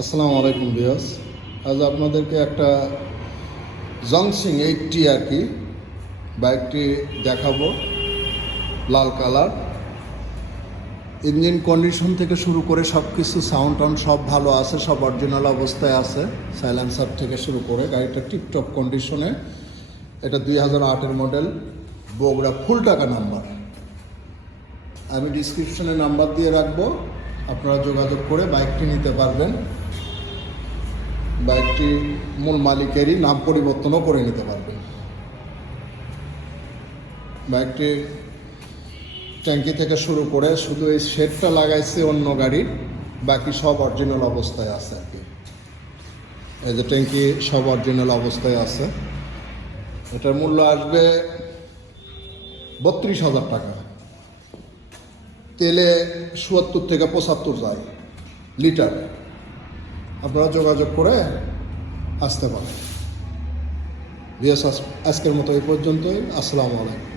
আসসালামু আলাইকুম ভিউয়ার্স। আজ আপনাদেরকে একটা জংসিং 80 আর কি বাইকটি দেখাবো। লাল কালার, ইঞ্জিন কন্ডিশন থেকে শুরু করে সব কিছু সাউন্ড টাউন্ড সব ভালো আছে, সব অরিজিনাল অবস্থায় আছে। সাইলেন্সার থেকে শুরু করে গাড়িটা টিপটপ কন্ডিশনে। এটা 2008-এর মডেল, বগুড়া ফুল টাকা নাম্বার। আমি ডিসক্রিপশনে নাম্বার দিয়ে রাখবো, আপনারা যোগাযোগ করে বাইকটি নিতে পারবেন। বাইকটি মূল মালিকেরই নাম পরিবর্তনও করে নিতে পারবেন। বাইকটি ট্যাঙ্কি থেকে শুরু করে শুধু এই শেডটা লাগাইছে অন্য গাড়ির, বাকি সব অরিজিনাল অবস্থায় আছে আর কি। এই যে ট্যাঙ্কি সব অরিজিনাল অবস্থায় আছে। এটার মূল্য আসবে 32,000 টাকা। তেলে ৭৪ থেকে ৭৫ যায় লিটার। আপনারা যোগাযোগ করে আসতে পারেন। আজকের মতো এই পর্যন্তই। আসসালামু আলাইকুম।